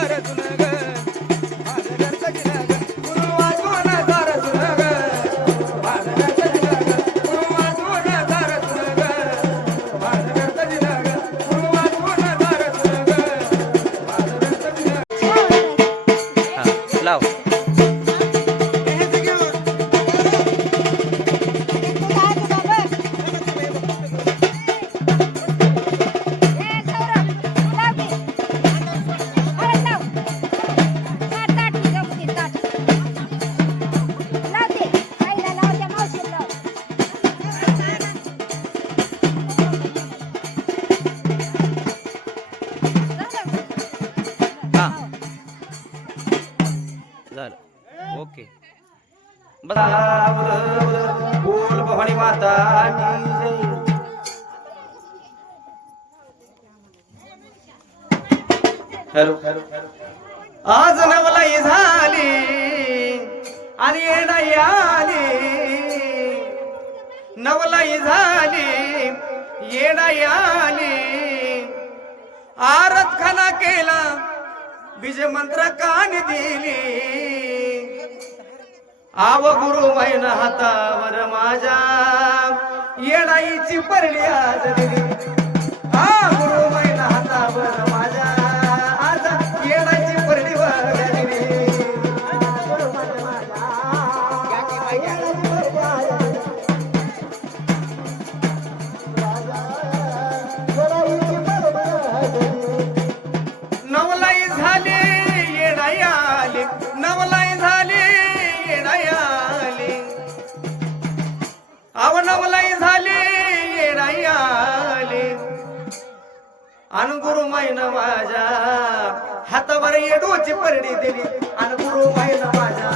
दार सुन बोल भवानी माता हॅलो. आज नवलाई झाली आणि येणाई आली. नवलाई झाली येणाई आली. आरत खाना केला बीज मंत्र कान दिली. आव गुरु मैन हातावर माझ्या. येणाईची परली आज दिली. अन माझ्या. हातावर येडूची परडी दिली आणि गुरु मैन माझ्या.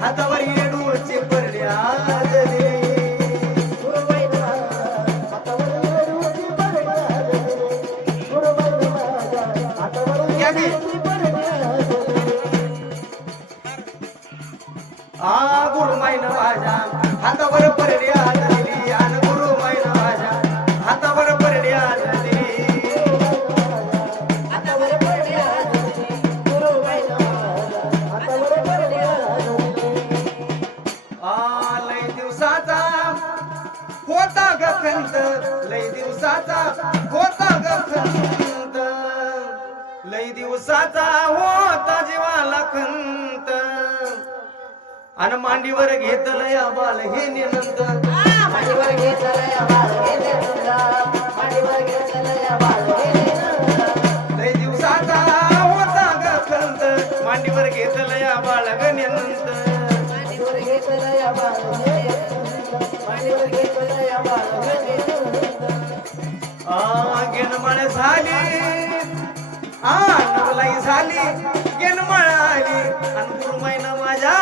हातावर येडूची परडी आज दिली. आ गुरु मैन माझ्या. हातावर परडी आली. खंत लई लय दिवसाचा होता खंत लय दिवसाचा होता जीवाला खंत. आणि मांडीवर घेतलं या बाल हे निनंत मांडीवर घेतलं या बाल हे निनंत मांडीवर घेतलं या बाल हे गेनमळ झाली. आ नवलाई झाली. गेनमळ आली. आणि गुरुमाईनं माझ्या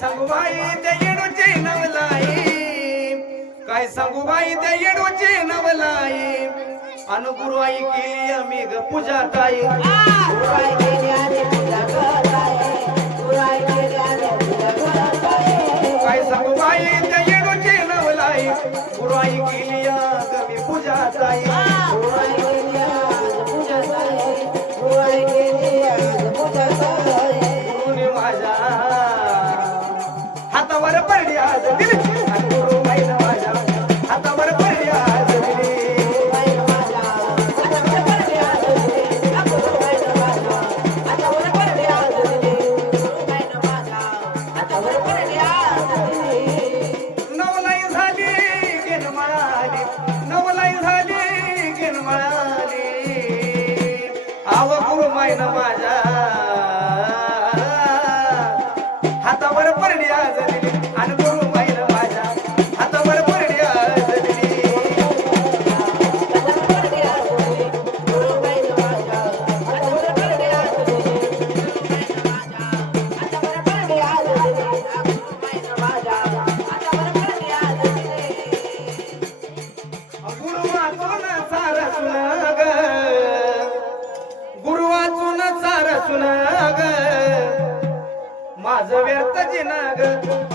सांगू बाई त्या येडूची नवलाई. काय सांगू बाई त्या येडूची नवलाई. अनुगुरु आई केली आम्ही ग पूजा ताई काय Yeah.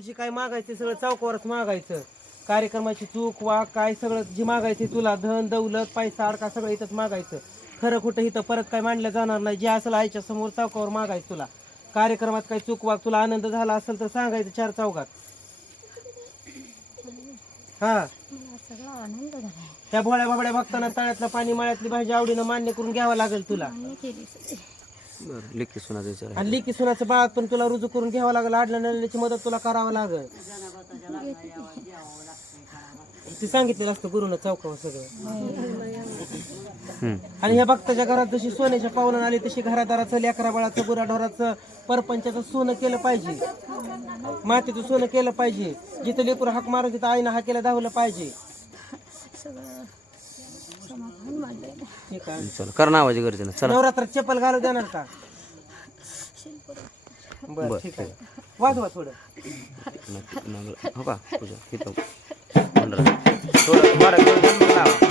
चौकावरची काय मागायचं सगळं चौकावरच मागायचं. कार्यक्रमाची चूक वाक काय सगळं जी मागायची तुला धन दौलत पैसा अडका सगळं इथंच मागायचं. खरं कुठं इथं परत काय मांडलं जाणार नाही जे असेल आईच्या समोर चौकावर मागायचं तुला. कार्यक्रमात काही चूक वाग तुला आनंद झाला असेल तर सांगायचं चार चौघात. हा. त्या भोळ्या बाबड्या भक्तांना तळ्यातलं पाणी मळ्यातली भाजी आवडीनं मान्य करून घ्यावं लागेल तुला. बरं लिखी सुनाचं विचार आणि लिकी सुनाचं बाळात पण तुला रुजू करून घ्यावं लागेल. आडल्या नळल्याची मदत तुला करावं लागेल. ते सांगितलेलं असतं गुरुनं चौकावर सगळं. आणि ह्या भक्ताच्या घरात जशी सोन्याच्या पावलं आली तशी घरादाराचं लेकरा बाळाचं गुराढोराचं परपंचाचं सोनं केलं पाहिजे. मातीचं सोनं केलं पाहिजे. जिथं लेकूर हाक मारून तिथं आईनं हाकेला धावलं पाहिजे सगळं समाधान मांडलंय ठीक आहे चला कर नावाची गरजे ना चला नवरात्रात चप्पल घालू देणार का बरं ठीक आहे वाजवा थोडं. हो का तुझं इथं. थोडं बरं लावा.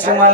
Semua.